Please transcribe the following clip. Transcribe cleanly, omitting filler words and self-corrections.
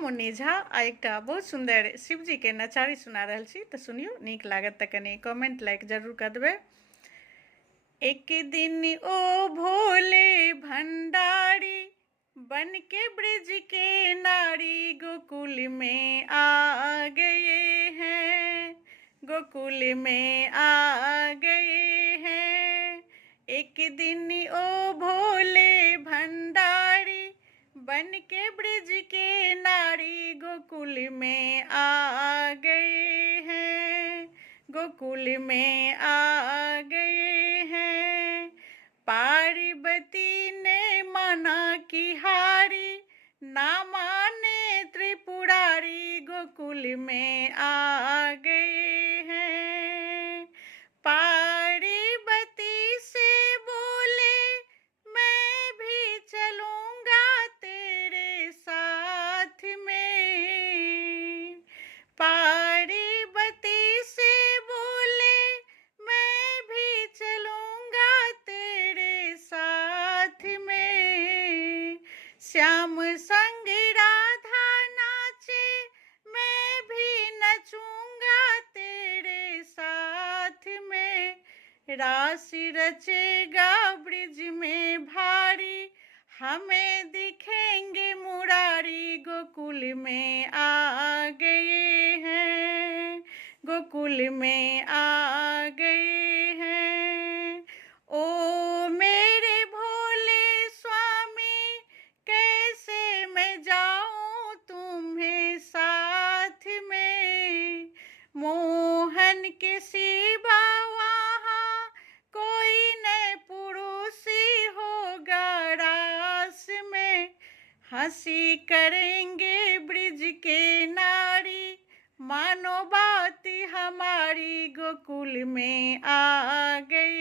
मुन्नी झा आ एकटा बहुत सुंदर शिवजी के नचारी सुना रहल छी तो सुनियो, नीक लागत त कनी कमेंट लाइक जरूर कर देबै। एक दिन ओ भोले भंडारी बन के ब्रिज के नारी गोकुल में आ गए हैं, गोकुल में आ गए हैं। एक दिन ओ भोले भंडारी बन के ब्रिज के नारी गोकुल में आ गए हैं, गोकुल में आ गए हैं। पार्वती ने माना कि हारी ना माने त्रिपुरारी गोकुल में आ गए हैं। पार्वती से बोले मैं भी चलूंगा तेरे साथ में। पार्वती से बोले मैं भी चलूंगा तेरे साथ में। श्याम संग राधा नाचे मैं भी नचूंगा तेरे साथ में। रास रचेगा ब्रिज में भारी हमें दिखेंगे मुरारी गोकुल में आ गए हैं, गोकुल में आ गए हैं। ओ मेरे भोले स्वामी कैसे मैं जाऊं तुम्हें साथ में। मोहन के सिवा वहाँ कोई न पुरुष होगा रास में। हंसी करेंगे ब्रिज के नारी मानो बात हमारी गोकुल में आ गई।